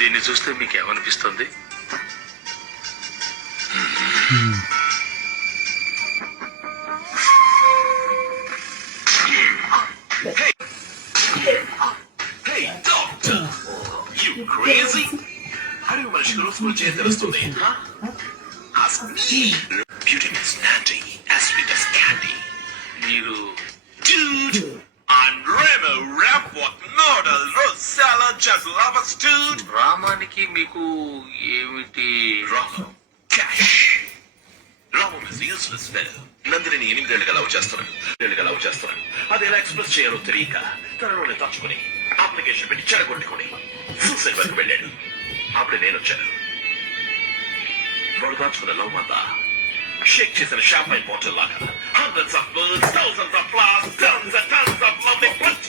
దీన్ని చూస్తే మీకు ఏమనిపిస్తుంది? Hey, doctor! You crazy? How do you manage to school చేస్తుంది? Ask me. Beauty is natty, as sweet as candy. మీరు Dude, I'm Remo Rapwalk, Nodal, Rosella, just lovers, dude. రామానికి మీకు ఏమిటి? Ramo, cash. Ramo is useless fellow. Nandini 8 ఏళ్ళుగా love చేస్తున్నాను. అది ఎలా express చేయాలో తెలియక తనలోనే తచ్చుకుని అప్లికేషన్ పెట్టి చెడగొట్టుకుని సూసైడ్ వరకు వెళ్ళాడు. అప్పుడే నేను వచ్చాను. వాడు దాచుకున్న లవ్ అంతా షేక్ చేసిన షాంపైన్ బాటిల్ లాగా hundreds of birds, thousands of flowers, tons and tons of lovely punch.